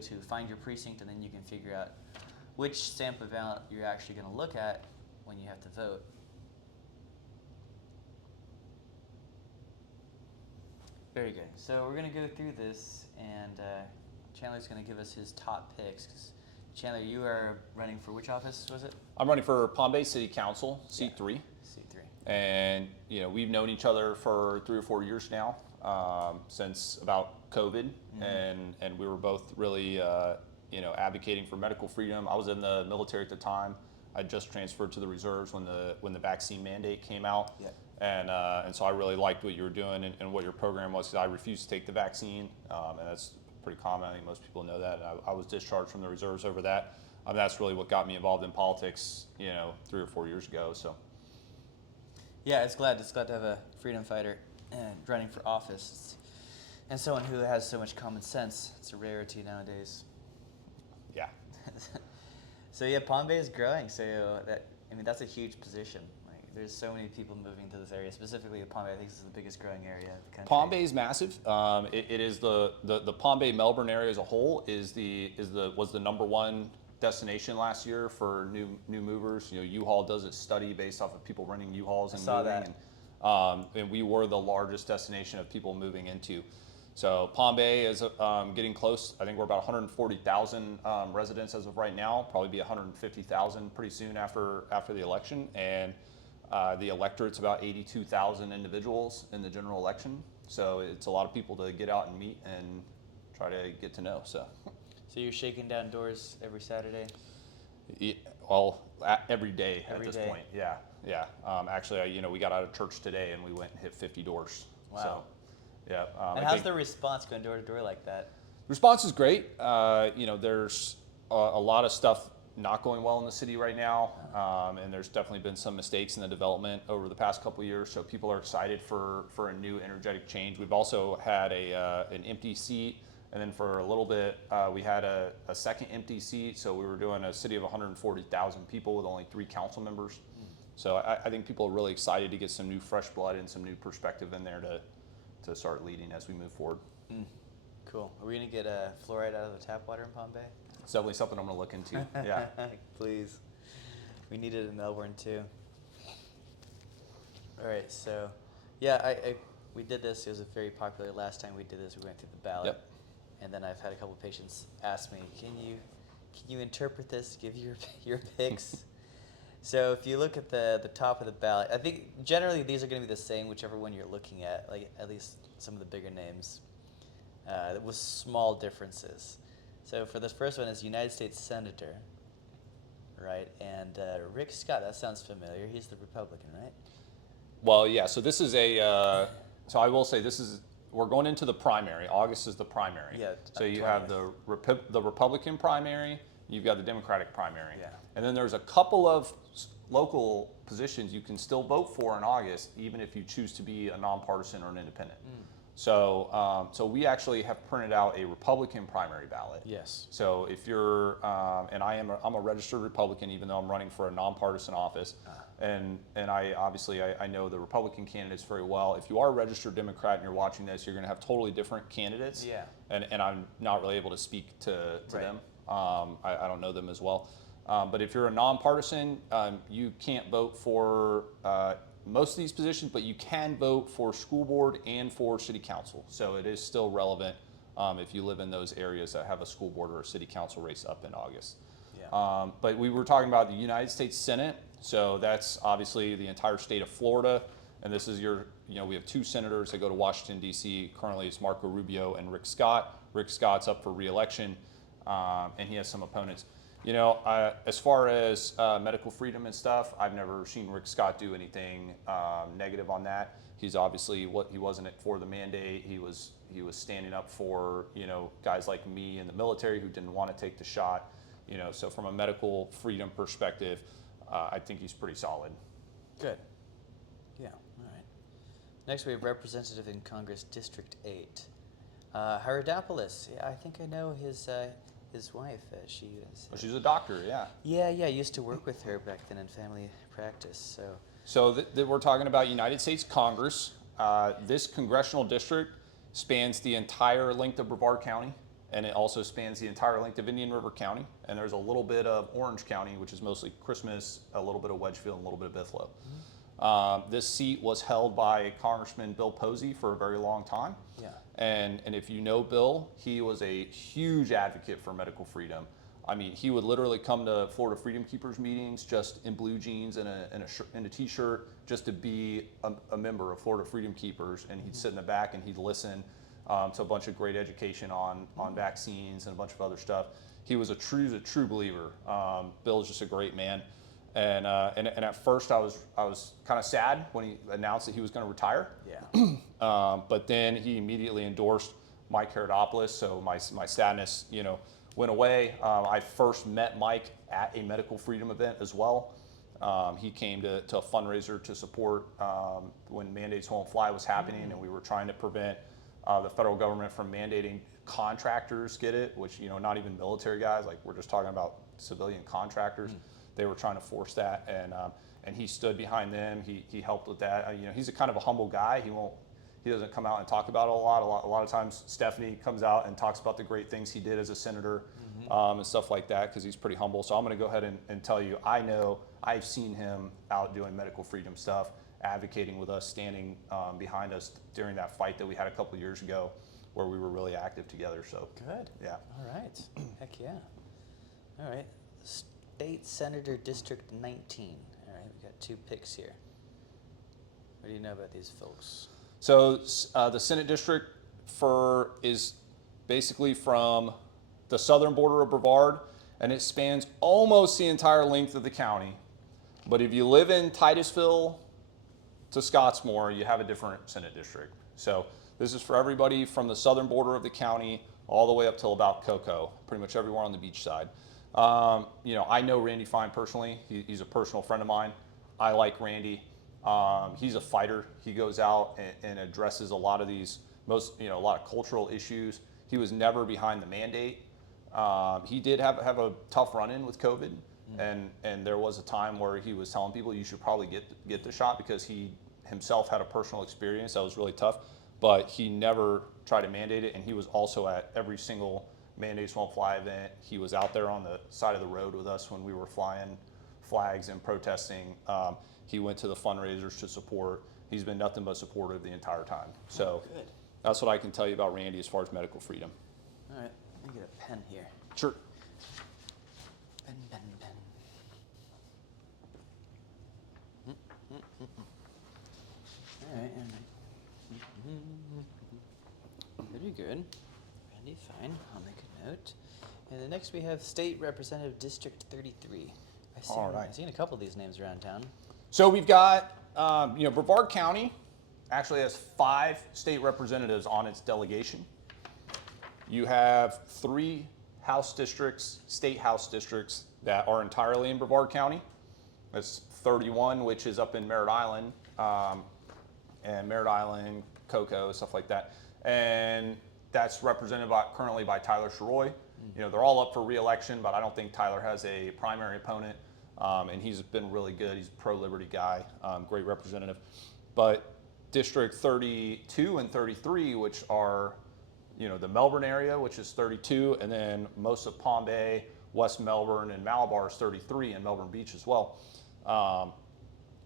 to find your precinct, and then you can figure out which stamp of ballot you're actually going to look at when you have to vote. Very good. So we're going to go through this, and Chandler's going to give us his top picks. 'Cause Chandler, you are running for which office was it? I'm running for Palm Bay City Council, seat 3. Seat 3. And we've known each other for 3 or 4 years now, since about COVID, and we were both really advocating for medical freedom. I was in the military at the time. I just transferred to the reserves when the vaccine mandate came out. Yeah. And so I really liked what you were doing and what your program was, because I refused to take the vaccine, and that's pretty common. I think most people know that. And I was discharged from the reserves over that. That's really what got me involved in politics, 3 or 4 years ago. So. Yeah, it's glad to have a freedom fighter running for office, and someone who has so much common sense. It's a rarity nowadays. Yeah. So yeah, Palm Bay is growing. So that's a huge position. There's so many people moving to this area, specifically Palm Bay. I think this is the biggest growing area of the country. Palm Bay is massive. It is the Palm Bay Melbourne area as a whole was the #1 destination last year for new movers. U-Haul does its study based off of people renting U-Hauls and moving. And we were the largest destination of people moving into. So Palm Bay is getting close. I think we're about 140,000 residents as of right now. Probably be 150,000 pretty soon after the election. And the electorate's about 82,000 individuals in the general election. So it's a lot of people to get out and meet and try to get to know. So you're shaking down doors every Saturday? Yeah, every day at this point. Yeah. Actually, we got out of church today and we went and hit 50 doors. Wow. So, yeah. And how's the response going door to door like that? The response is great. There's a lot of stuff not going well in the city right now, and there's definitely been some mistakes in the development over the past couple of years. So people are excited for a new energetic change. We've also had an empty seat, and then for a little bit we had a second empty seat. So we were doing a city of 140,000 people with only 3 council members. So I think people are really excited to get some new fresh blood and some new perspective in there to start leading as we move forward. Cool. Are we going to get fluoride out of the tap water in Palm Bay? It's definitely something I'm going to look into. Yeah. Please. We need it in Melbourne too. All right. So, yeah, we did this. It was very popular last time we did this. We went through the ballot. Yep. And then I've had a couple of patients ask me, can you interpret this? Give your picks. So if you look at the top of the ballot, I think generally these are going to be the same, whichever one you're looking at, like at least some of the bigger names, with small differences. So for this first one is United States Senator, right? And Rick Scott, that sounds familiar. He's the Republican, right? Well, yeah, so this is so I will say we're going into the primary. August is the primary. Yeah. So you have the Republican primary, you've got the Democratic primary. Yeah. And then there's a couple of local positions you can still vote for in August, even if you choose to be a nonpartisan or an independent. So we actually have printed out a Republican primary ballot. Yes. So if you're, and I'm a registered Republican, even though I'm running for a nonpartisan office, and I know the Republican candidates very well. If you are a registered Democrat and you're watching this, you're going to have totally different candidates. Yeah. And I'm not really able to speak to Right. them. I don't know them as well. But if you're a nonpartisan, you can't vote for most of these positions, but you can vote for school board and for city council. So it is still relevant if you live in those areas that have a school board or a city council race up in August. Yeah. But we were talking about the United States Senate. So that's obviously the entire state of Florida. And this is we have 2 senators that go to Washington, D.C. Currently it's Marco Rubio and Rick Scott. Rick Scott's up for re-election, and he has some opponents. As far as medical freedom and stuff, I've never seen Rick Scott do anything negative on that. He's obviously he wasn't for the mandate. He was standing up for guys like me in the military who didn't want to take the shot. So from a medical freedom perspective, I think he's pretty solid. Good. Yeah. All right. Next we have Representative in Congress District 8, Haridopoulos. Yeah, I think I know his wife. She's a doctor, yeah. Yeah. I used to work with her back then in family practice. So we're talking about United States Congress. This congressional district spans the entire length of Brevard County. and it also spans the entire length of Indian River County. And there's a little bit of Orange County, which is mostly Christmas, a little bit of Wedgefield, and a little bit of Bithlo. This seat was held by Congressman Bill Posey for a very long time. Yeah. And if you know Bill, he was a huge advocate for medical freedom. I mean, he would literally come to Florida Freedom Keepers meetings just in blue jeans and a t-shirt just to be a member of Florida Freedom Keepers. And he'd sit in the back and he'd listen to a bunch of great education on vaccines and a bunch of other stuff. He was a true believer. Bill is just a great man. And at first I was kind of sad when he announced that he was going to retire. Yeah. But then he immediately endorsed Mike Herodopoulos, so my sadness, went away. I first met Mike at a medical freedom event as well. He came to a fundraiser to support when Mandates Won't Fly was happening, and we were trying to prevent the federal government from mandating contractors get it, which not even military guys, like we're just talking about civilian contractors. They were trying to force that, and he stood behind them. He helped with that. He's a kind of a humble guy. He doesn't come out and talk about it a lot. A lot of times Stephanie comes out and talks about the great things he did as a senator and stuff like that because he's pretty humble. So I'm going to go ahead and tell you, I know I've seen him out doing medical freedom stuff, advocating with us, standing behind us during that fight that we had a couple of years ago where we were really active together. So Good. Yeah. All right. Heck yeah. All right. State Senator District 19. All right, we got 2 picks here. What do you know about these folks? So the Senate district is basically from the southern border of Brevard, and it spans almost the entire length of the county. But if you live in Titusville to Scottsmore, you have a different Senate district. So this is for everybody from the southern border of the county all the way up till about Cocoa, pretty much everywhere on the beach side. I know Randy Fine personally. He's a personal friend of mine. I like Randy. He's a fighter. He goes out and addresses a lot of these a lot of cultural issues. He was never behind the mandate. He did have a tough run-in with COVID, and there was a time where he was telling people you should probably get the shot because he himself had a personal experience that was really tough, but he never tried to mandate it, and he was also at every single Mandates Won't Fly event. He was out there on the side of the road with us when we were flying flags and protesting. He went to the fundraisers to support. He's been nothing but supportive the entire time. So Good. that's what I can tell you about Randy as far as medical freedom. All right. Let me get a pen here. Sure. Pen. All right. Very good. Randy, fine. I'll make a note. And then next we have State Representative District 33. All right. I've seen a couple of these names around town. So we've got, Brevard County actually has 5 state representatives on its delegation. You have 3 House districts, state House districts that are entirely in Brevard County. That's 31, which is up in Merritt Island, and Merritt Island, Cocoa, stuff like that. And that's represented currently by Tyler Sheroy. They're all up for re-election, but I don't think Tyler has a primary opponent. And he's been really good. He's a pro-liberty guy, great representative. But District 32 and 33, which are, the Melbourne area, which is 32, and then most of Palm Bay, West Melbourne, and Malabar is 33, and Melbourne Beach as well.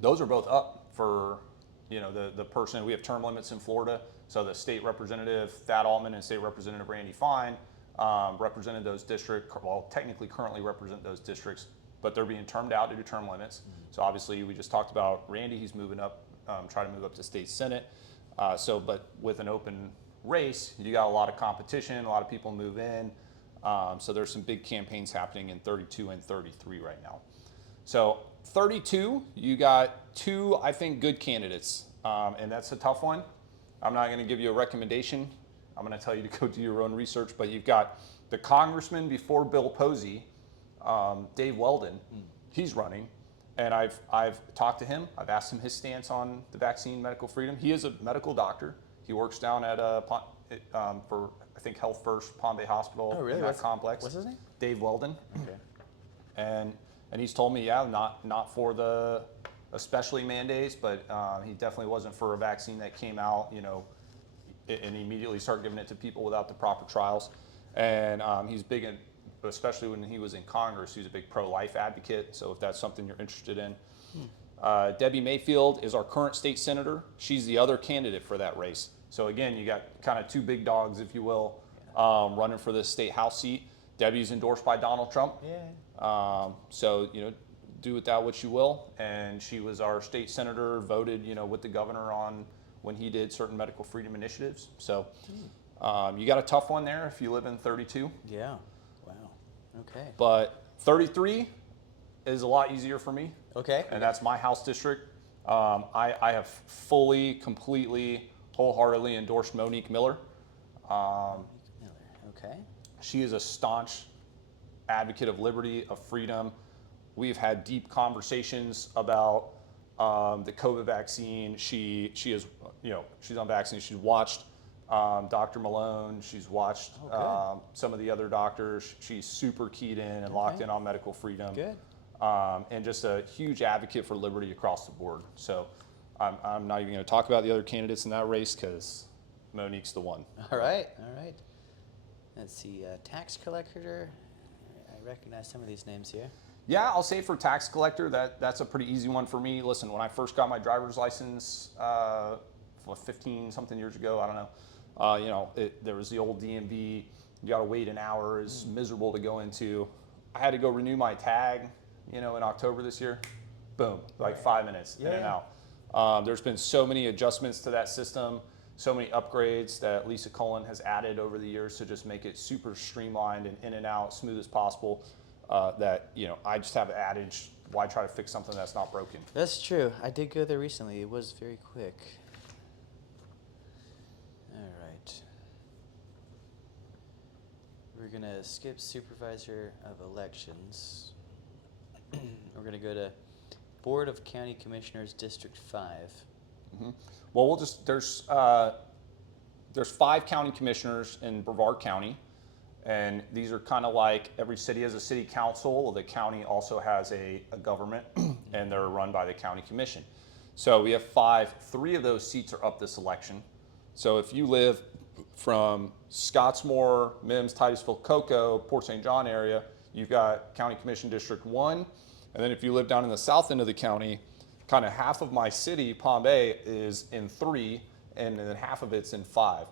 Those are both up for, the person. We have term limits in Florida. So the state representative, Thad Altman, and state representative Randy Fine represented those districts, technically currently represent those districts, but they're being termed out due to term limits. So obviously we just talked about Randy, he's moving up, trying to move up to state Senate. But with an open race, you got a lot of competition, a lot of people move in. So there's some big campaigns happening in 32 and 33 right now. So 32, you got 2, I think, good candidates, and that's a tough one. I'm not going to give you a recommendation. I'm going to tell you to go do your own research, but you've got the Congressman before Bill Posey, Dave Weldon. He's running, and I've talked to him. I've asked him his stance on the vaccine medical freedom. He is a medical doctor. He works down at for I think Health First Palm Bay Hospital. Oh, really? In that complex. What's his name? Dave Weldon. Okay. And he's told me, yeah, not for the especially mandates, but he definitely wasn't for a vaccine that came out, and immediately start giving it to people without the proper trials. And he's big in, especially when he was in Congress, he's a big pro-life advocate. So if that's something you're interested in. Debbie Mayfield is our current state senator. She's the other candidate for that race. So again, you got kind of two big dogs, if you will, running for this state house seat. Debbie's endorsed by Donald Trump. Yeah. So, do with that what you will. And she was our state senator, voted, with the governor on when he did certain medical freedom initiatives. So you got a tough one there if you live in 32. Yeah. Wow. Okay. But 33 is a lot easier for me. Okay. And that's my house district. I have fully, completely, wholeheartedly endorsed Monique Miller. Okay. She is a staunch advocate of liberty, of freedom. We've had deep conversations about the COVID vaccine. She is, she's on vaccine. She's watched Dr. Malone. She's watched some of the other doctors. She's super keyed in and locked in on medical freedom. Good. And just a huge advocate for liberty across the board. So I'm not even going to talk about the other candidates in that race because Monique's the one. All right. All right. Let's see. Tax collector. I recognize some of these names here. Yeah, I'll say for tax collector, that's a pretty easy one for me. Listen, when I first got my driver's license, 15 something years ago, I don't know, there was the old DMV. You got to wait an hour. It's miserable to go into. I had to go renew my tag, in October this year. Boom, like 5 minutes in and out. There's been so many adjustments to that system, so many upgrades that Lisa Cullen has added over the years to just make it super streamlined and in and out, smooth as possible. That I just have an adage: why try to fix something that's not broken? That's true. I did go there recently. It was very quick. All right. We're gonna skip supervisor of elections. We're gonna go to Board of County Commissioners, District 5. Mm-hmm. Well, there's 5 county commissioners in Brevard County. And these are kind of like every city has a city council. The county also has a government, and they're run by the county commission. So we have 5. 3 of those seats are up this election. So if you live from Scottsmore, Mims, Titusville, Cocoa, Port St. John area, you've got County Commission District 1. And then if you live down in the south end of the county, kind of half of my city, Palm Bay, is in 3, and then half of it's in 5.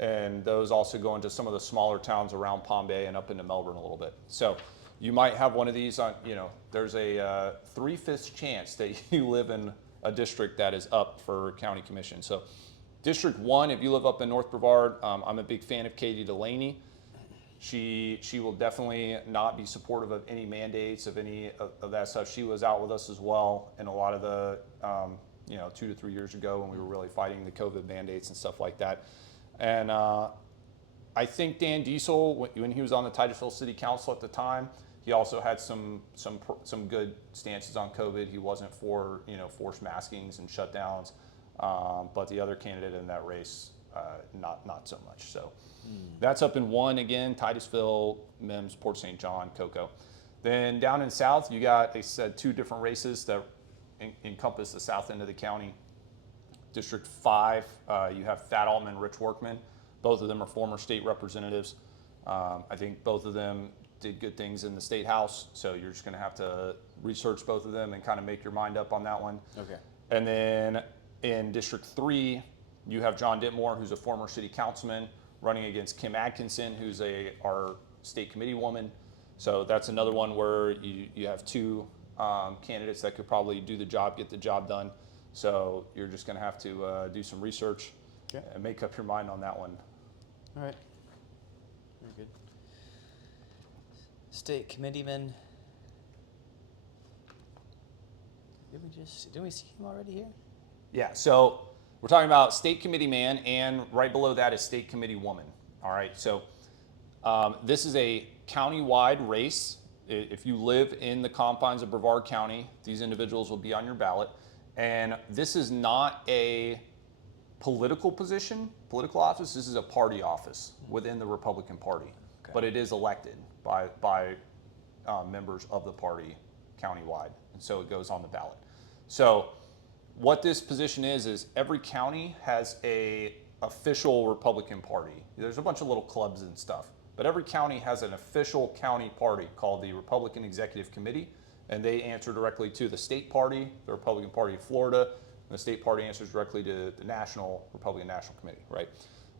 And those also go into some of the smaller towns around Palm Bay and up into Melbourne a little bit. So you might have one of these on, there's a 3/5 chance that you live in a district that is up for county commission. So District 1, if you live up in North Brevard, I'm a big fan of Katie Delaney. She will definitely not be supportive of any mandates, of any of that stuff. She was out with us as well in a lot of the, 2 to 3 years ago when we were really fighting the COVID mandates and stuff like that. And I think Dan Diesel, when he was on the Titusville City Council at the time, he also had some good stances on COVID. He wasn't for forced maskings and shutdowns, but the other candidate in that race, not so much. So that's up in 1 again: Titusville, Mims, Port St. John, Cocoa. Then down in south, you got, they said, 2 different races that encompass the south end of the county. District 5, you have Thad Altman, Rich Workman. Both of them are former state representatives. I think both of them did good things in the state house, so you're just going to have to research both of them and kind of make your mind up on that one. Okay. And then in District 3, you have John Ditmore, who's a former city councilman, running against Kim Atkinson, who's our state committee woman. So that's another one where you have 2 candidates that could probably do the job, get the job done. So you're just going to have to do some research and make up your mind on that one. All right. Very good. State Committeeman. Didn't we see him already here? Yeah, so we're talking about state committee man, and right below that is state committee woman. All right, so this is a county-wide race. If you live in the confines of Brevard County, these individuals will be on your ballot. And this is not a political position, political office. This is a party office within the Republican Party. Okay. But it is elected by members of the party countywide. And so it goes on the ballot. So what this position is every county has a official Republican Party. There's a bunch of little clubs and stuff. but every county has an official county party called the Republican Executive Committee, and they answer directly to the state party, the Republican Party of Florida, and the state party answers directly to the Republican National Committee, right?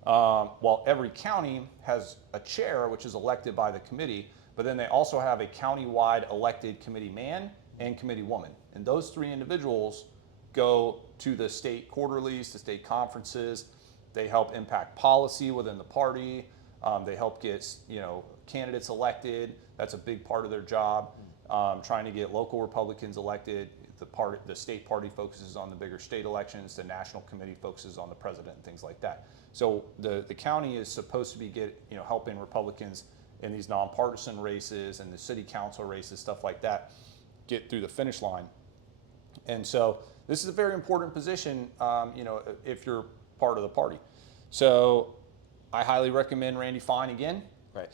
While every county has a chair, which is elected by the committee, but then they also have a county-wide elected committee man and committee woman. And those three individuals go to the state quarterlies, to state conferences. They help impact policy within the party. They help get candidates elected. That's a big part of their job. Trying to get local Republicans elected. The state party focuses on the bigger state elections. The national committee focuses on the president and things like that. So the county is supposed to be helping Republicans in these nonpartisan races and the city council races, stuff like that, get through the finish line. And so this is a very important position, if you're part of the party. So I highly recommend Randy Fine again. Right.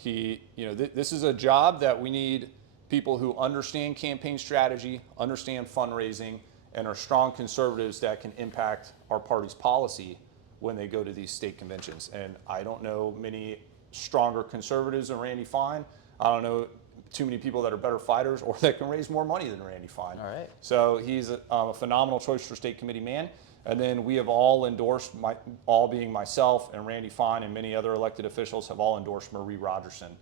This is a job that we need people who understand campaign strategy, understand fundraising, and are strong conservatives that can impact our party's policy when they go to these state conventions. And I don't know many stronger conservatives than Randy Fine. I don't know too many people that are better fighters or that can raise more money than Randy Fine. All right. So he's a phenomenal choice for state committee man. And then we have all endorsed, all being myself and Randy Fine and many other elected officials have all endorsed Marie Rogerson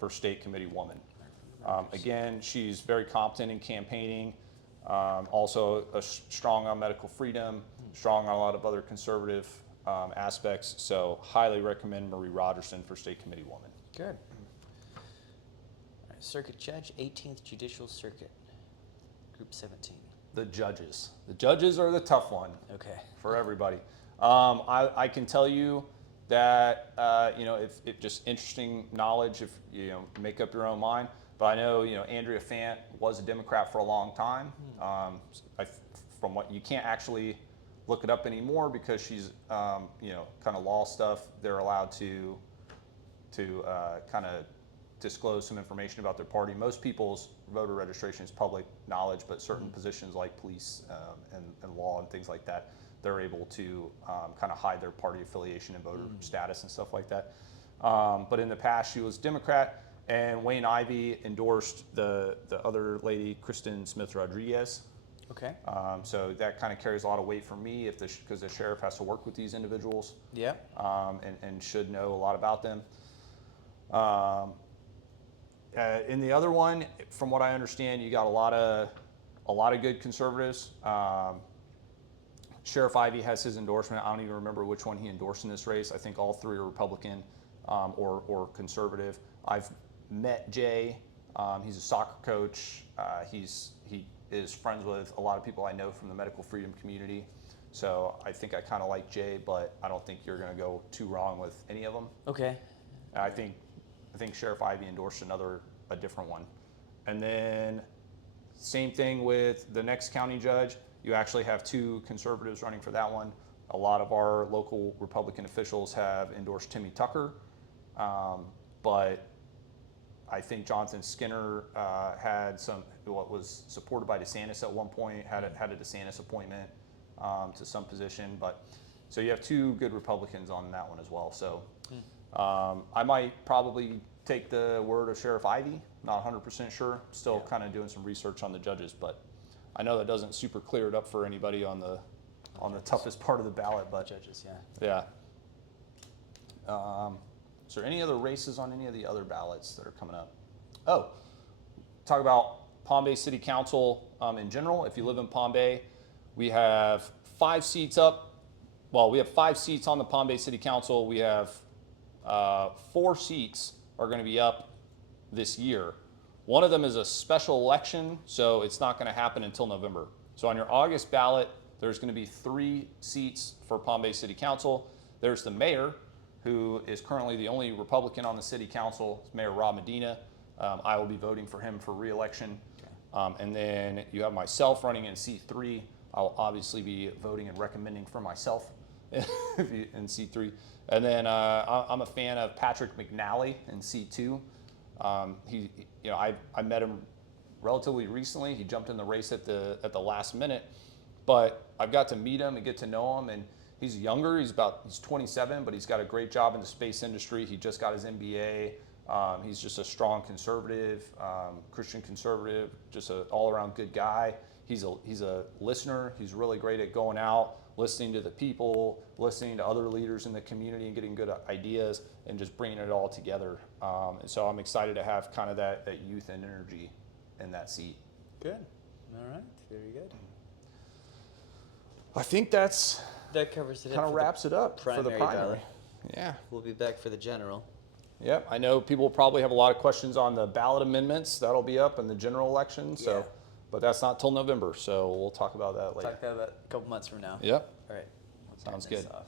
for state committee woman. Again, she's very competent in campaigning, also strong on medical freedom, strong on a lot of other conservative aspects. So highly recommend Marie Rogerson for state committee woman. Good. All right, Circuit Judge, 18th Judicial Circuit, Group 17. The judges. The judges are the tough one. Okay. For everybody. I can tell you that, if just interesting knowledge, if make up your own mind. But I know, Andrea Fant was a Democrat for a long time. From what you can't actually look it up anymore because she's, kind of law stuff. They're allowed to kind of disclose some information about their party. Most people's voter registration is public knowledge, but certain positions like police and law and things like that, they're able to kind of hide their party affiliation and voter status and stuff like that. But in the past, she was Democrat, and Wayne Ivey endorsed the other lady, Kristen Smith Rodriguez. Okay. So that kind of carries a lot of weight for me because the sheriff has to work with these individuals. Yeah. And should know a lot about them. In the other one, from what I understand, you got a lot of good conservatives. Sheriff Ivey has his endorsement. I don't even remember which one he endorsed in this race. I think all three are Republican or conservative. I've met Jay. He's a soccer coach. He is friends with a lot of people I know from the medical freedom community. So I think I kind of like Jay, but I don't think you're going to go too wrong with any of them. Okay. I think Sheriff Ivey endorsed a different one. And then same thing with the next county judge. You actually have two conservatives running for that one. A lot of our local Republican officials have endorsed Timmy Tucker, but I think Jonathan Skinner had what was supported by DeSantis at one point, had a DeSantis appointment to some position. But so you have two good Republicans on that one as well. So I might probably take the word of Sheriff Ivey. Not 100% sure. Still kind of doing some research on the judges, but I know that doesn't super clear it up for anybody on the toughest part of the ballot. But Judges, yeah. Is there any other races on any of the other ballots that are coming up? Oh, talk about Palm Bay City Council in general. If you live in Palm Bay, we have 5 seats up. Well, we have 5 seats on the Palm Bay City Council. We have 4 seats are going to be up this year. One of them is a special election, so it's not going to happen until November. So on your August ballot, there's going to be 3 seats for Palm Bay City Council. There's the mayor, who is currently the only Republican on the city council, Mayor Rob Medina. I will be voting for him for re-election. And then you have myself running in C3. I'll obviously be voting and recommending for myself in C3. And then I'm a fan of Patrick McNally in C2. I met him relatively recently. He jumped in the race at the last minute, but I've got to meet him and get to know him. And he's younger. He's 27, but he's got a great job in the space industry. He just got his MBA. He's just a strong conservative, Christian conservative, just an all-around good guy. He's a listener. He's really great at going out, listening to the people, listening to other leaders in the community and getting good ideas and just bringing it all together. And so I'm excited to have kind of that youth and energy in that seat. Good. All right. Very good. I think that covers it. kind of wraps it up for the primary primary. ballot. Yeah. We'll be back for the general. Yep. I know people probably have a lot of questions on the ballot amendments. That'll be up in the general election. So, Yeah. but that's not till November. So we'll talk about that later. Talk about that a couple months from now. Yep. All right. I'll turn Sounds this good. off.